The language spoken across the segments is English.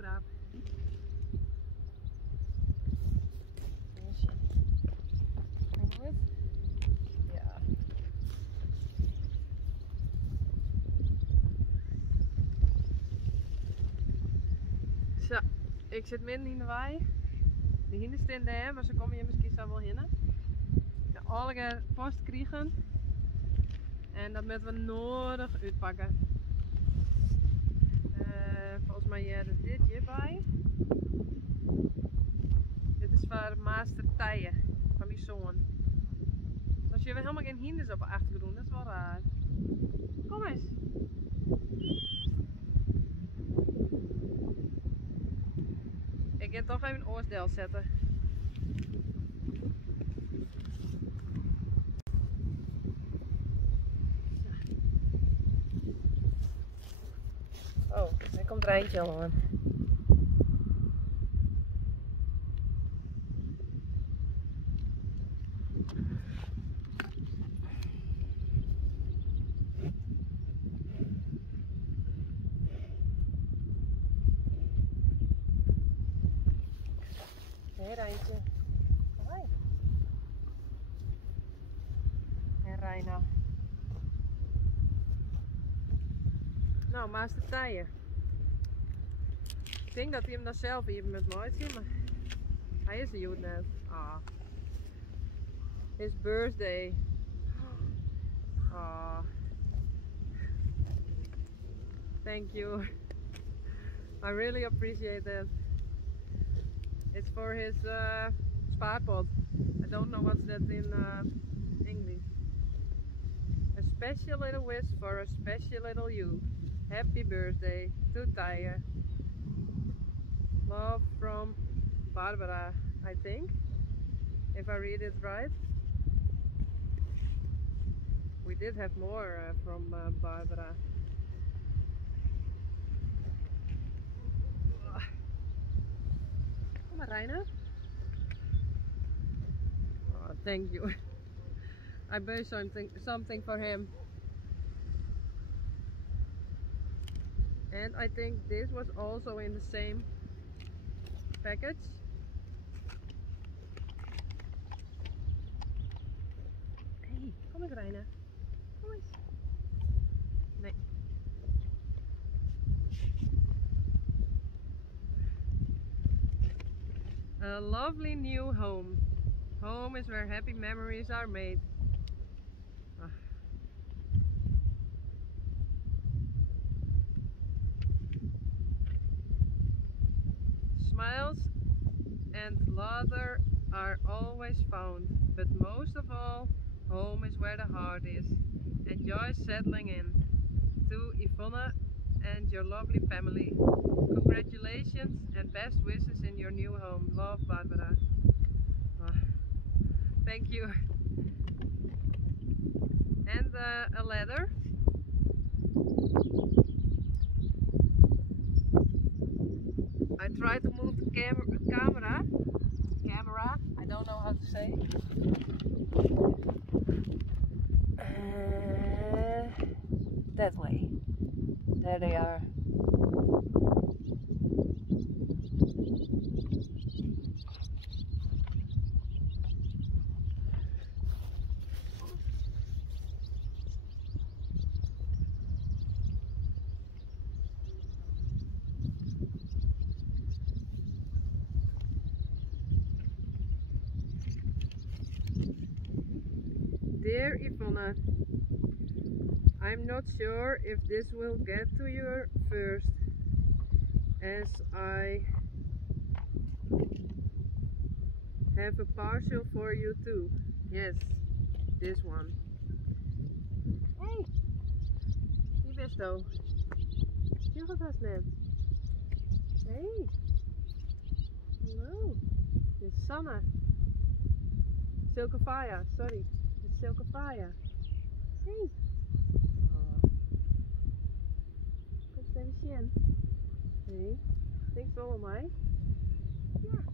braaf. Goed. Ja. Zo, ik zit midden in de wei. De hinden staan daar, maar ze komen hier misschien zo wel heen. De alle post krijgen. En dat moeten we nodig uitpakken. Volgens mij is dit hierbij. Dit is voor Master Tijen van mijn zoon. Als je helemaal geen hinders op de achtergrond, dat is wel raar. Kom eens. Ik ga toch even een oorsdel zetten. Oh, daar komt er eentje al aan. Hé, Rijntje. Hoi. En Reina. Nou, Master Tijen. Ik denk dat hij hem dan zelf even met me uitziet, maar hij is er goed net. Ah. His birthday. Ah. Thank you. I really appreciate that. It's for his spaarpot. I don't know what's that in English. A special little wish for a special little you. Happy birthday to Tijen. Love from Barbara, I think. If I read it right. We did have more from Barbara. Come on, Reina. Oh, thank you. I bought something for him. And I think this was also in the same package. Hey, kom eens Reina. Kom eens. Nee. A lovely new home. Home is where happy memories are made. Ah. Smiles and laughter are always found, but most of all, home is where the heart is. Enjoy settling in. To Yvonne and your lovely family. Congratulations and best wishes in your new home. Love, Barbara. Oh, thank you. And a letter. I try to move the camera. I don't know how to say. That way. There they are. Dear Yvonne, I'm not sure if this will get to you first, as I have a parcel for you too. Yes, this one. Hey, wie bist du? Je gaat haast net. Hey, hallo. Dit is Sanne. Silkefaya, sorry. Dit is Silkefaya. Hey. Oh. Komt het even zien? Nee. Denk je wel aan mij? Ja.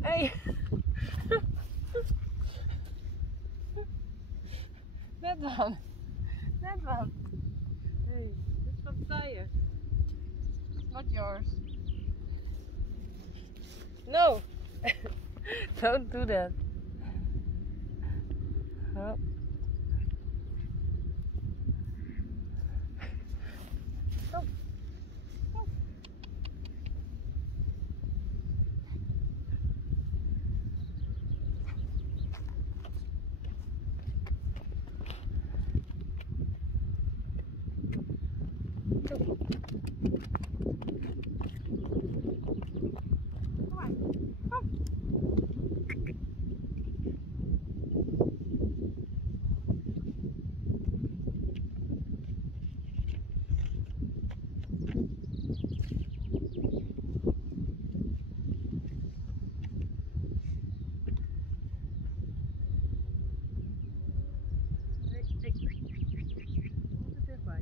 Hey. That one. That one. Hey, it's from Taya. It's not yours. No! Don't do that. Oh. Go. Go. Go. Come on. Come. Hey, hey. Hold it this way.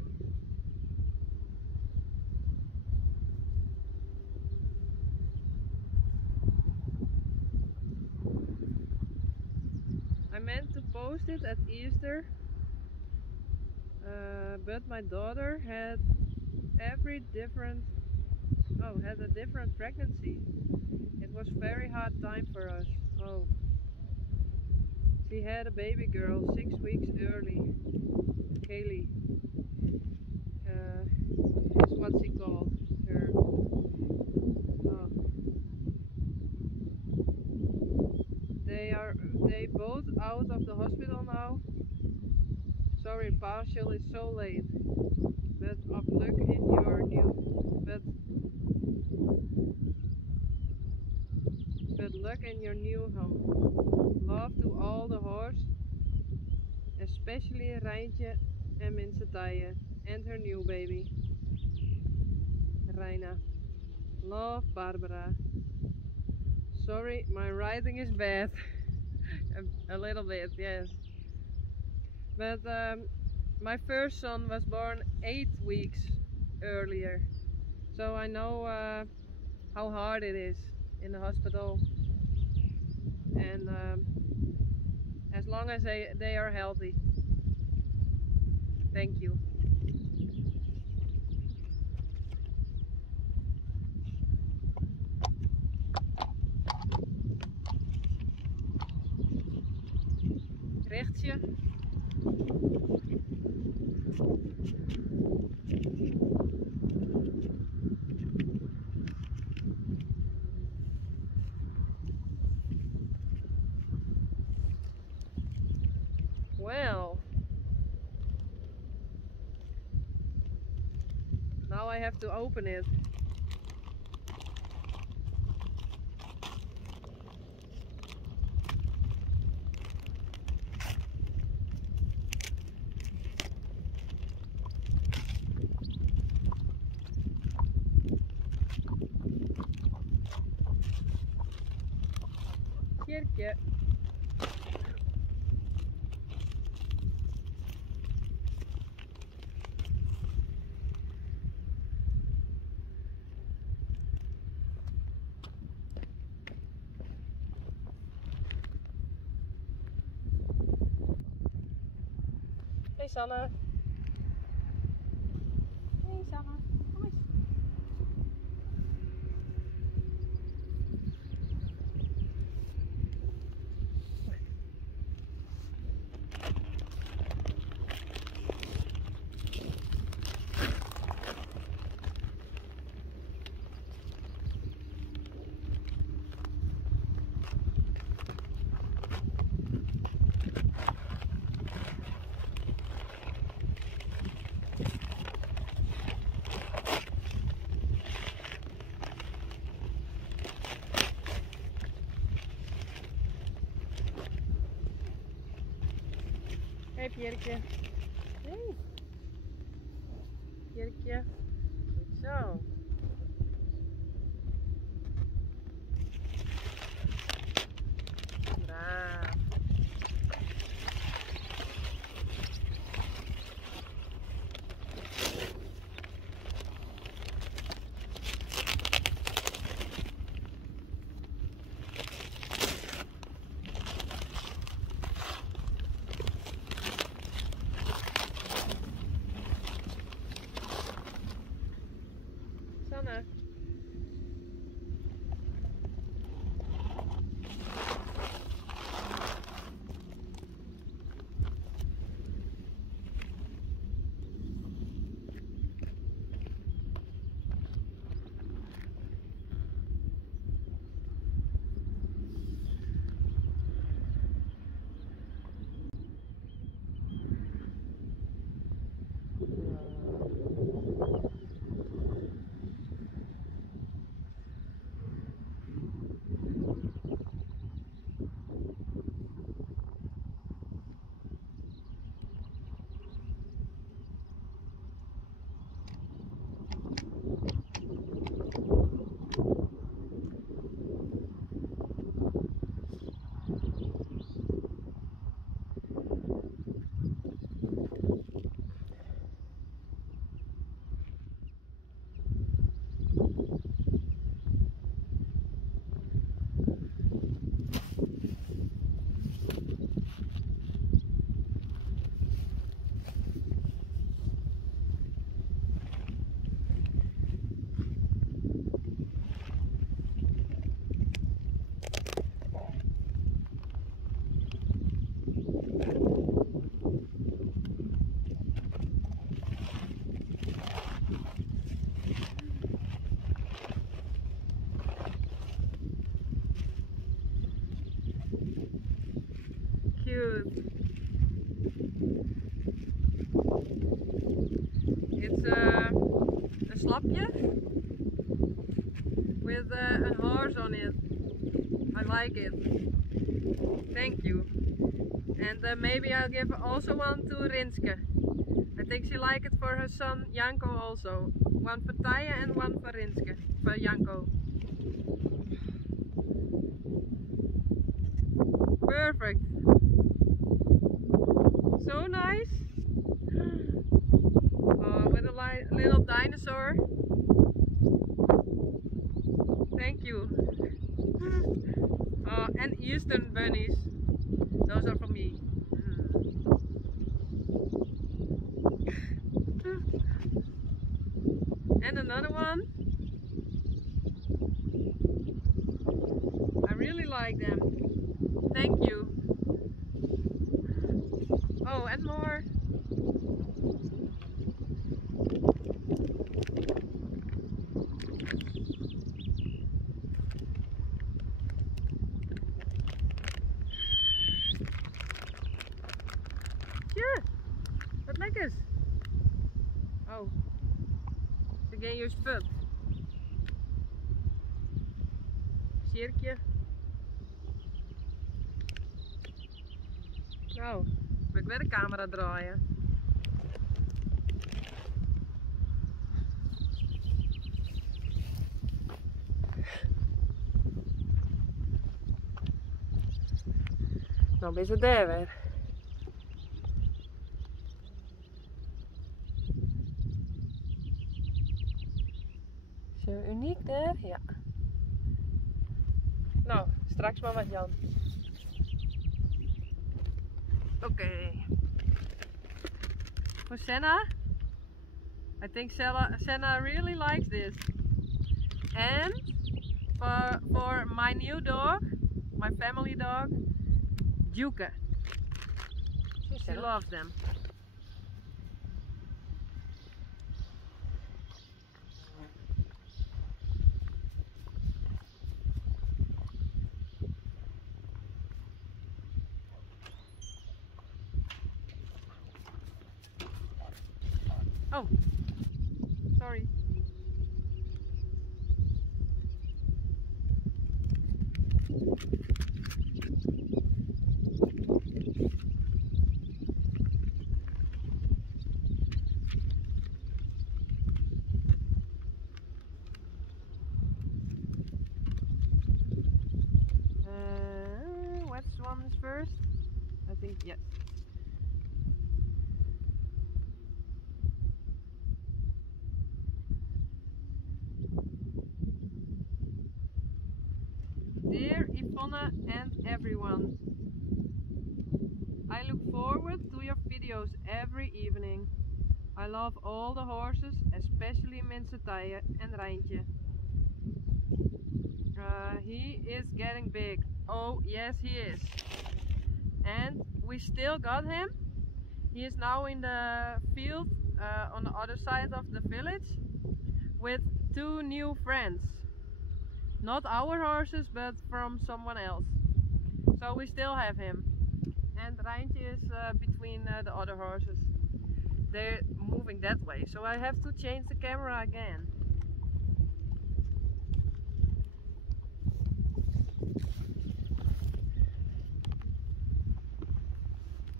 I meant to post it at Easter, but my daughter had had a different pregnancy. It was very hard time for us. Oh, she had a baby girl 6 weeks early. Kaylee, is what she called her. Oh. They both out of the hospital now. Sorry, partial is so late. But of luck in your luck in your new home. Love to all the horse, especially Rijntje en Minse Tije and her new baby, Reina. Love, Barbara. Sorry, my writing is bad. a little bit, yes. But my first son was born 8 weeks earlier, so I know how hard it is in the hospital. And as long as they are healthy. Thank you. Rechtje. Well, now I have to open it. Kirkje. Hey Sanne. Hey Sanne, kom eens. Hey Pierretje. Hey. Pierretje. Goed zo. Braaf. Ivana. Cute. It's a slapje with a horse on it. I like it. Thank you. And maybe I'll give also one to Rinske. I think she liked it for her son Janko also. One for Taya and one for Rinske, for Janko. Perfect. So nice. With a little dinosaur. Thank you. And Eastern bunnies. Those are for me. And another one. I really like them. Thank you. Oh, and more. Ja, wat lekkers. Oh, ze gaan je sput. Cirkje. Nou, moet ik weer de camera draaien. Nou ben je daar weer. Zo uniek daar? Ja. Nou, straks maar wat Jan. Oké. For Senna, I think Senna really likes this. And for my new dog, my family dog, Juke. She loves them. Oh, sorry. Which one is first? I think yes. Dear Ivana and everyone, I look forward to your videos every evening. I love all the horses, especially Minsetije and Rijntje. He is getting big. Oh yes, he is. And we still got him. He is now in the field on the other side of the village with 2 new friends. Not our horses, but from someone else. So we still have him. And Rijntje is between the other horses. They're moving that way, so I have to change the camera again.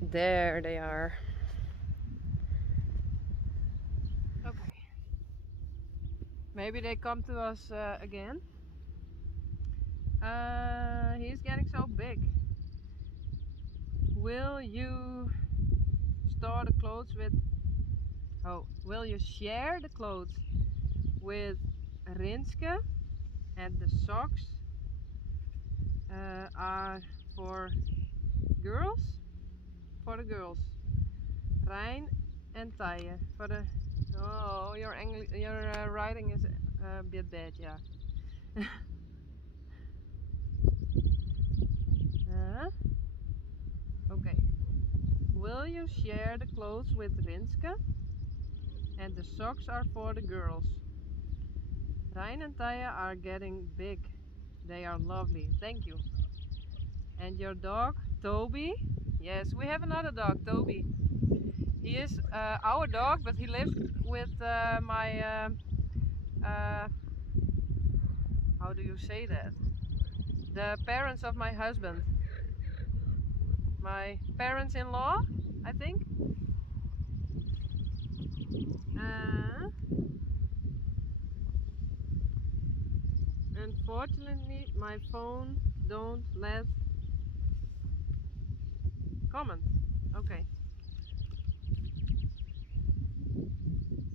There they are. Okay. Maybe they come to us again. He's getting so big. Will you store the clothes with... Oh, will you share the clothes with Rinske? And the socks are for girls? For the girls. Rijn and Tije for the... Oh, your writing is a bit bad, yeah. Okay. Will you share the clothes with Rinske? And the socks are for the girls. Rijn and Tije are getting big. They are lovely, thank you. And your dog, Toby? Yes, we have another dog, Toby. He is our dog, but he lives with my... how do you say that? The parents of my husband. My parents-in-law, I think. Unfortunately, my phone don't let comment. Okay.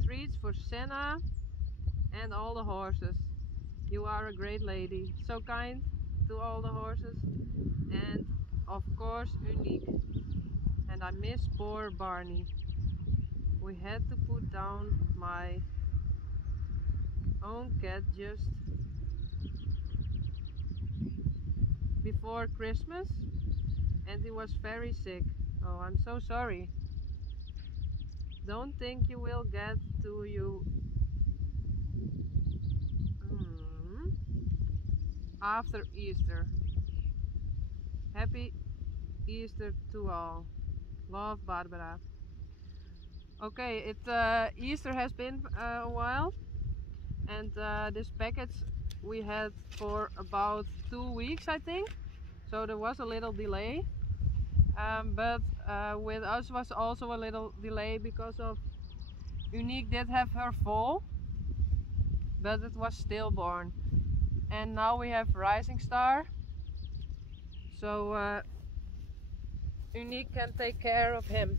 Treats for Senna and all the horses. You are a great lady. So kind to all the horses. And of course Unique. And I miss poor Barney. We had to put down my own cat just before Christmas and he was very sick. Oh, I'm so sorry. Don't think you will get to you after Easter. Happy Easter to all. Love, Barbara. Okay, Easter has been a while, and this package we had for about 2 weeks, I think. So there was a little delay, but with us was also a little delay because of Unique did have her fall, but it was stillborn. And now we have Rising Star, so Unique can take care of him.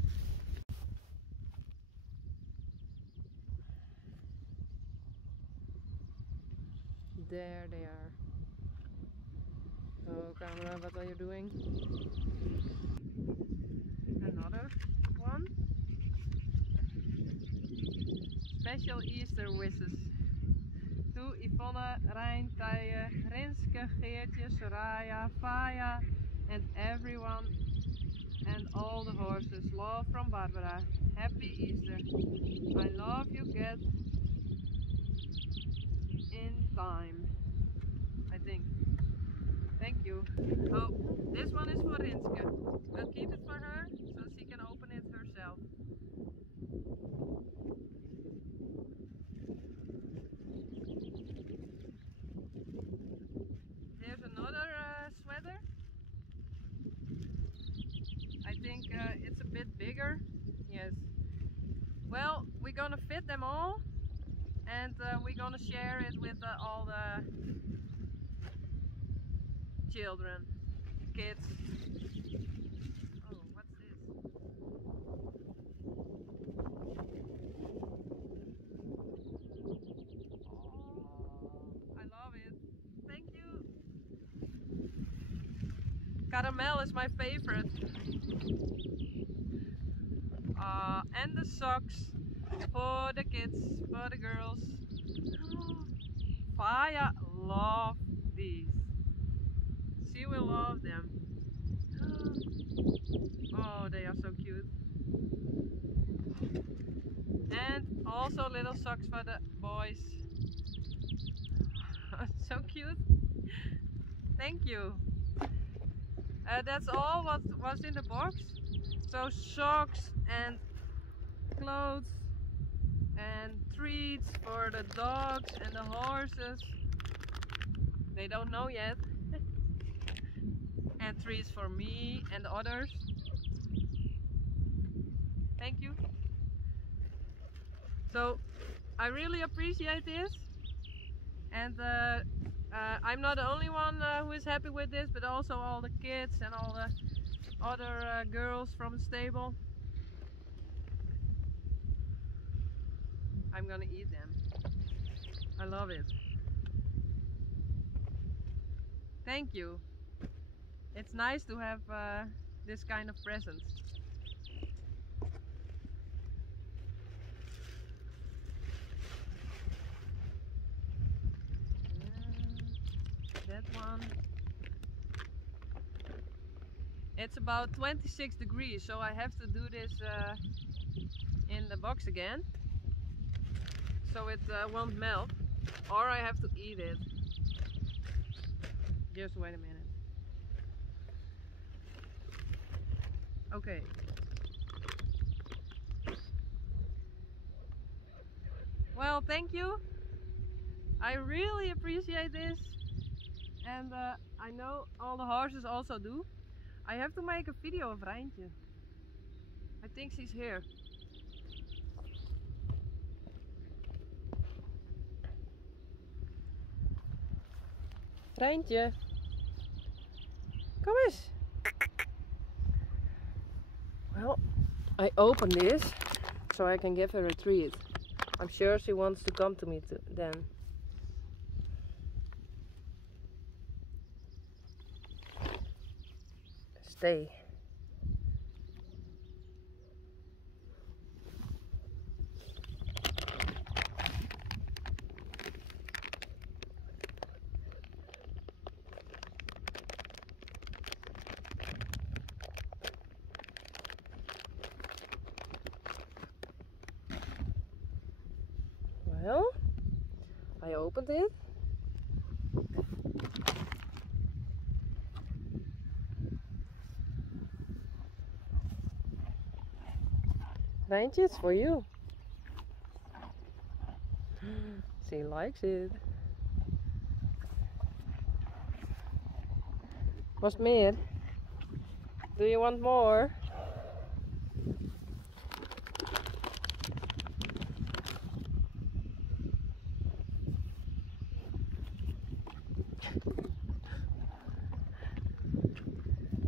There they are. Oh, camera, what are you doing? Another one. Special Easter wishes to Yvonne, Rijn, Tije, Rinske, Geertje, Soraya, Faya, and everyone and all the horses. Love from Barbara. Happy Easter. I love you get in time, I think. Thank you. Oh, this one is for Rinske. I'll keep it for her so she can open it herself. Here's another sweater. I think it's a bit bigger. Yes. Well, we're gonna fit them all and we're gonna share it with all the children, kids. Oh, what's this? Oh, I love it. Thank you. Caramel is my favorite. And the socks. for the kids, for the girls. Faya love these. She will love them. Oh, they are so cute. And also little socks for the boys. So cute. Thank you. That's all what was in the box. So socks and clothes and treats for the dogs and the horses. They don't know yet. And treats for me and others. Thank you. So I really appreciate this, and I'm not the only one who is happy with this, but also all the kids and all the other girls from the stable. I'm gonna eat them. I love it. Thank you. It's nice to have this kind of present. That one. It's about 26 degrees, so I have to do this in the box again, so it won't melt, or I have to eat it. Just wait a minute. Okay. Well, thank you. I really appreciate this, and I know all the horses also do. I have to make a video of Rijntje. I think she's here. Rijntje, kom eens. Well, I opened this so I can give her a treat. I'm sure she wants to come to me then. Stay. Well, I opened it. Rijntje, it's for you. She likes it. Wat meer? Do you want more?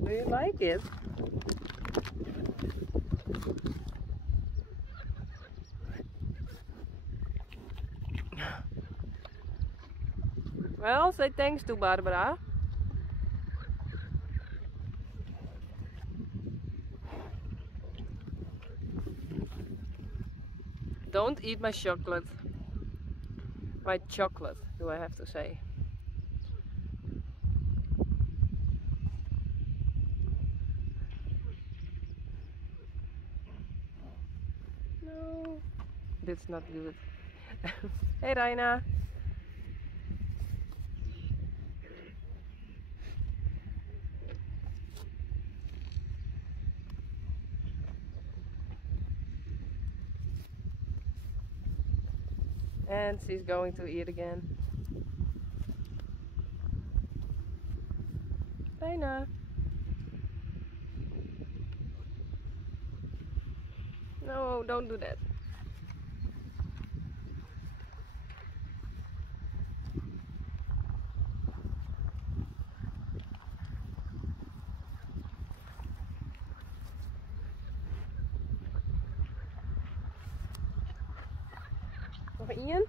Do you like it? Well, say thanks to Barbara. Don't eat my chocolate. My chocolate, do I have to say. No, that's not good. Hey Raina. And she's going to eat again. Raina. No, don't do that. Nog Ian?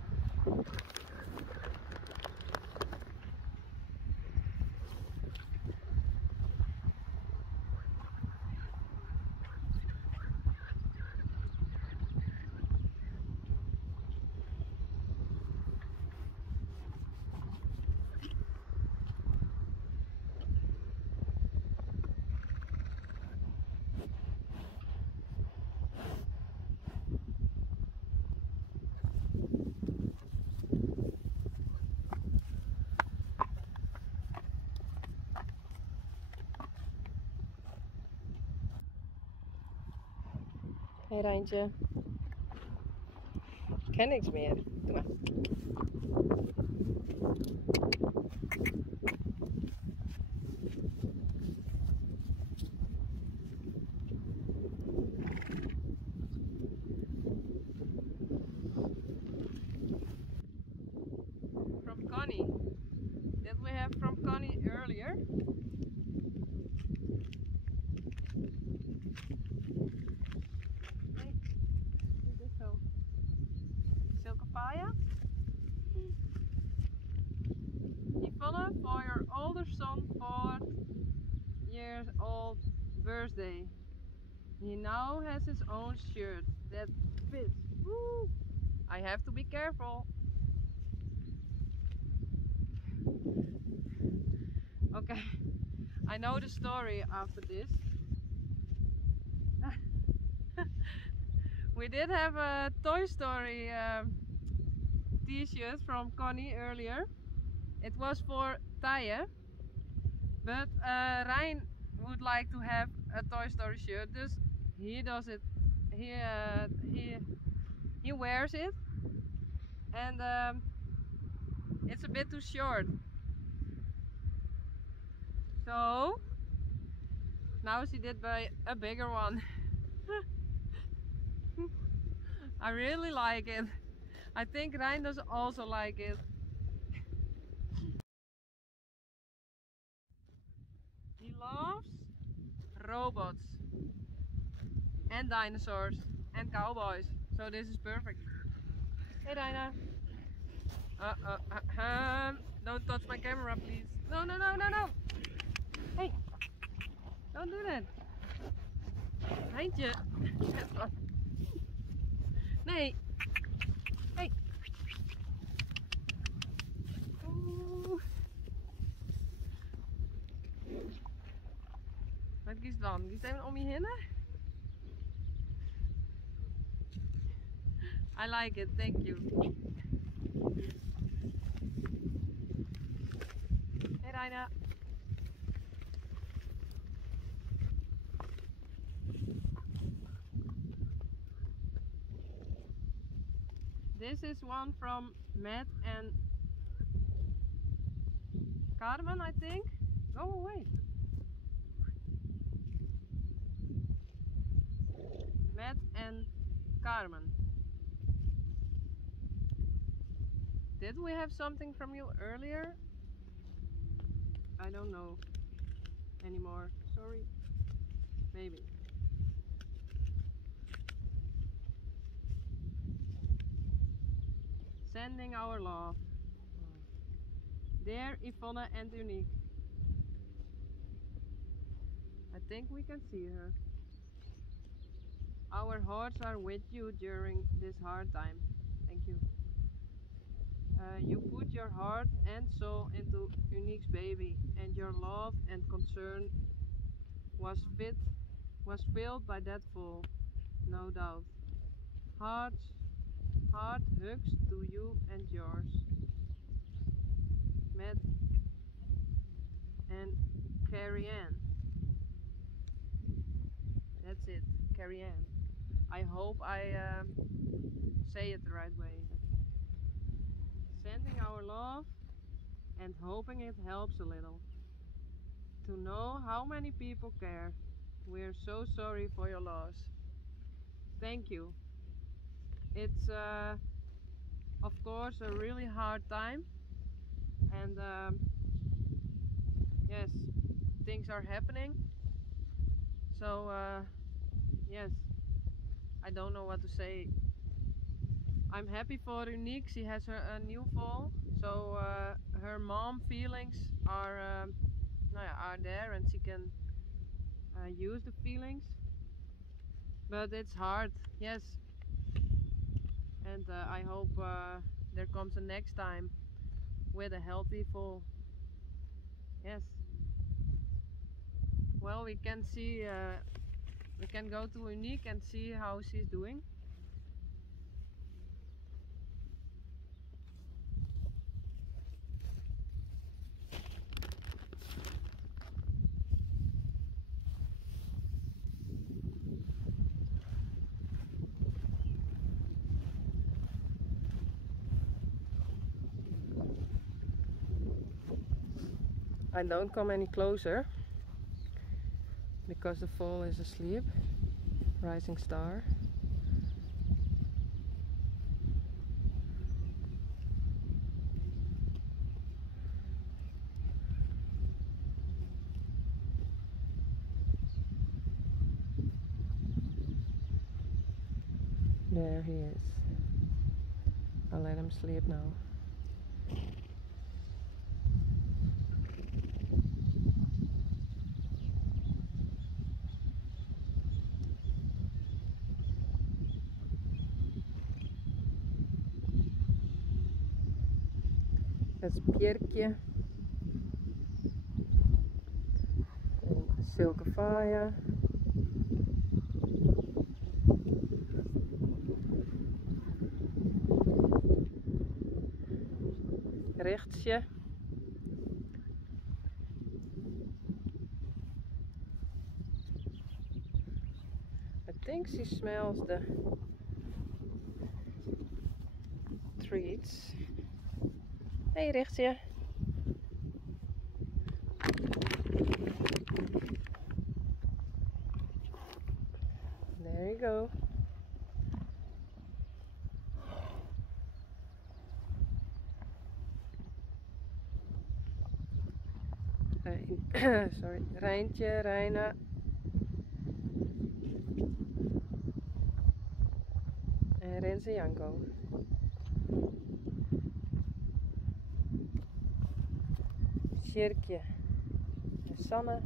Hé Rijntje. Ik ken niks meer. Doe maar. From Connie. That we have from Connie earlier. Hey, is this so? Silkapaya? Yvonne, for your older son 4 years old birthday. He now has his own shirt that fits. Woo! I have to be careful. Okay, I know the story after this. We did have a Toy Story t-shirt from Connie earlier. It was for Taya, but Rijn would like to have a Toy Story shirt, dus he does it. He wears it, and it's a bit too short. So now she did buy a bigger one. I really like it. I think Rijn does also like it. He loves robots and dinosaurs and cowboys, so this is perfect. Hey Reina. Don't touch my camera, please. No, no, no, no, no. Hey, don't do that. Rijntje. Nee. Hey. Oeh. Wat kies dan? Kies even om je heen? I like it, thank you. Hey Reina. This is one from Matt and Carmen, I think. Go away. Matt and Carmen. Did we have something from you earlier? I don't know anymore. Sorry. Maybe. Sending our love. Dear Yvonne and Unique. I think we can see her. Our hearts are with you during this hard time. Thank you. You put your heart and soul into Unique's baby, and your love and concern was filled by that full, no doubt. Heart hugs to you and yours. Matt and Carrie Ann. That's it, Carrie Ann. I hope I say it the right way. Sending our love and hoping it helps a little. To know how many people care. We're so sorry for your loss. Thank you. It's of course a really hard time, and yes, things are happening. So yes, I don't know what to say. I'm happy for Unique. She has a new fall, so her mom feelings are are there, and she can use the feelings. But it's hard, yes. And I hope there comes a next time with a healthy fall. Yes. Well, we can see. We can go to Unique and see how she's doing. I don't come any closer because the foal is asleep. Rising star. There he is. I'll let him sleep now. Dat is Pierkje. En Silkefaya. Rechtsje. I think she smells the treats. Hey Rechtsje. There you go. Sorry, Rijntje, Reina. En Rens en Janko. Sjerkje en Sanne.